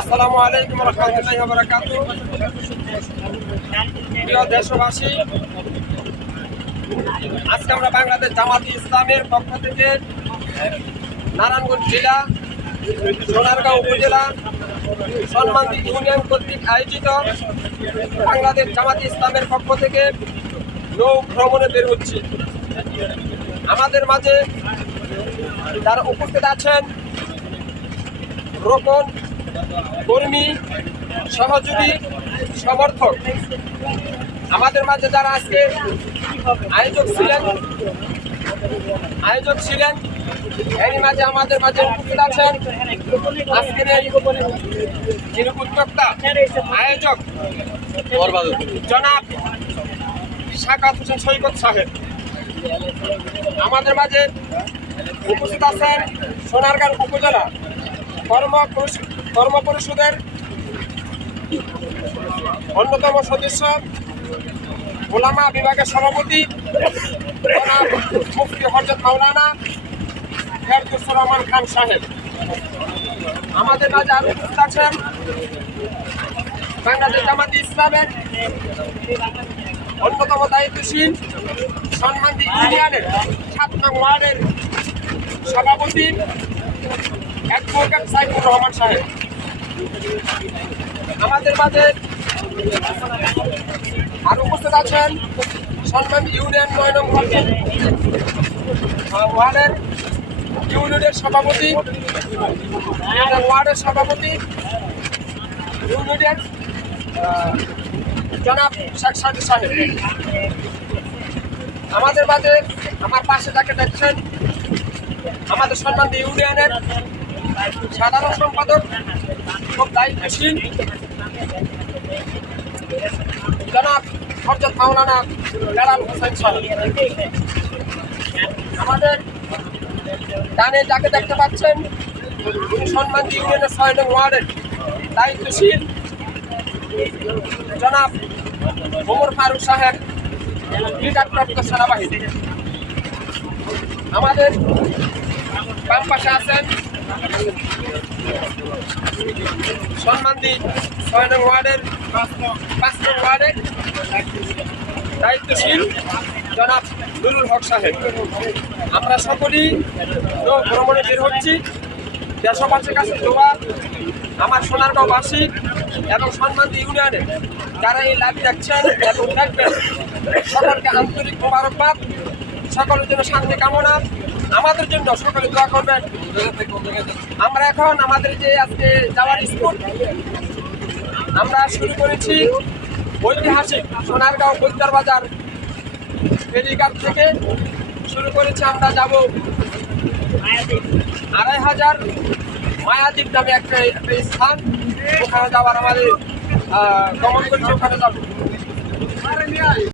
আসসালামু আলাইকুম রহমতুল্লাহি ওয়া বারাকাতুহু। প্রিয় দেশবাসী, আজকে আমরা বাংলাদেশ জামাতে ইসলামের পক্ষ থেকে নারায়ণগঞ্জ জেলা সোনারগাঁও উপজেলা সন্মানদী ইউনিয়ন কর্তৃক আয়োজিত বাংলাদেশ জামাতে ইসলামের পক্ষ থেকে নৌ ভ্রমণে বের হচ্ছে। আমাদের মাঝে যারা উপস্থিত আছেন রোপণ কর্মী, সহযোগী, সমর্থক, আমাদের মাঝে যারা আজকে আয়োজক ছিলেন এরই মাঝে আমাদের মাঝে উপস্থিত আছেন আজকের এই যিনি উদ্যোক্তা আয়োজক জনাব সাকাত হোসেন সৈকত সাহেব। আমাদের মাঝে উপস্থিত আছেন সোনারগাঁও উপজেলা কর্ম পরিষদের অন্যতম সদস্য ওলামা বিভাগের সভাপতি জনাব মুফতি হযরত মাওলানা ফেরদৌসুর রহমান খান সাহেব। আমাদের মাঝে আরো উপস্থিত আছেন বাংলাদেশ জামাতে ইসলামের অন্যতম দায়িত্বশীল সন্মানদী ইউনিয়নের ৭ নং ওয়ার্ডের সভাপতি অ্যাডভোকেট সাইফুর রহমান সাহেব। আমাদের মাঝে আর উপস্থিত আছেন সন্মানদী ইউনিয়ন ৯ নং ওয়ার্ডের ইউনিটের সভাপতি ইউনিটের জনাব শেখ সাদিক সাহেব। আমাদের মাঝে আমার পাশে যাকে দেখছেন আমাদের সন্মানদী ইউনিয়নের সাধারণ সম্পাদক খুব দায়িত্বশীল জনাব হযরত মাওলানা বেলাল হোসেন সাহেব। আমাদের ডানে যাকে দেখতে পাচ্ছেন উনি সন্মানদী ইউনিয়নের ৬ নং ওয়ার্ডের দায়িত্বশীল জনাব ওমর ফারুক সাহেব, রিটায়ারপ্রাপ্ত সেনাবাহিনী। আমাদের বাম পাশে আছেন সন্মানদী ৬ নং ওয়ার্ডের ৫ নং ওয়ার্ডের দায়িত্বশীল জনাব নুরুল হক সাহেব। আমরা সকলেই নৌ ভ্রমণে বের হচ্ছি। দেশবাসীর কাছে দোয়া, আমার সোনারগাঁওবাসী এবং সন্মানদী ইউনিয়নে যারা এই লাইভ দেখছেন এবং দেখবেন সকলকে আন্তরিক মোবারকবাদ, সকলের জন্য শান্তি কামনা, আমাদের জন্য সকলে দোয়া করবেন। আমরা এখন আমাদের যে আজকে যাওয়ার স্কুল আমরা শুরু করেছি ঐতিহাসিক সোনারগাঁও বৈদ্যার বাজার ফেরিঘাট থেকে শুরু করেছি। আমরা যাব ২৫০০ মায়াদ্বীপ নামে একটা স্থান, ওখানে যাওয়ার আমাদের গমন করেছি, ওখানে যাব।